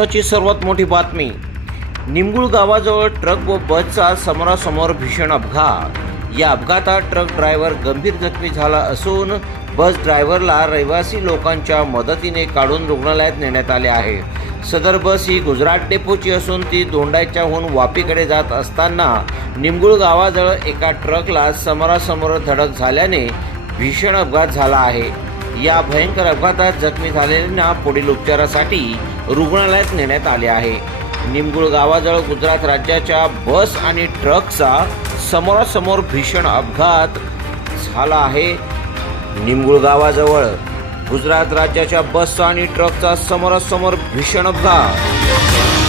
आताची सर्वात मोठी बातमी. निंबुळ गावाजवळ ट्रक व बसचा समोरासमोर भीषण अपघात. या अपघातात ट्रक ड्रायव्हर गंभीर जखमी झाला असून बस ड्रायव्हरला रहिवासी लोकांच्या मदतीने काढून रुग्णालयात नेण्यात आले आहे. सदर बस ही गुजरात डेपोची असून ती दोंडाच्याहून वापीकडे जात असताना निंबुळ गावाजवळ एका ट्रकला समोरासमोर धडक झाल्याने भीषण अपघात झाला आहे. या भयंकर अपघातात जखमी झालेल्यांना पुढील उपचारासाठी रुग्णालयात नेण्यात आले आहे. निमगुळ गावाजवळ गुजरात राज्याच्या बस आणि ट्रकचा समोरासमोर भीषण अपघात झाला आहे. निमगुळ गावाजवळ गुजरात राज्याच्या बस आणि ट्रकचा समोरासमोर भीषण अपघात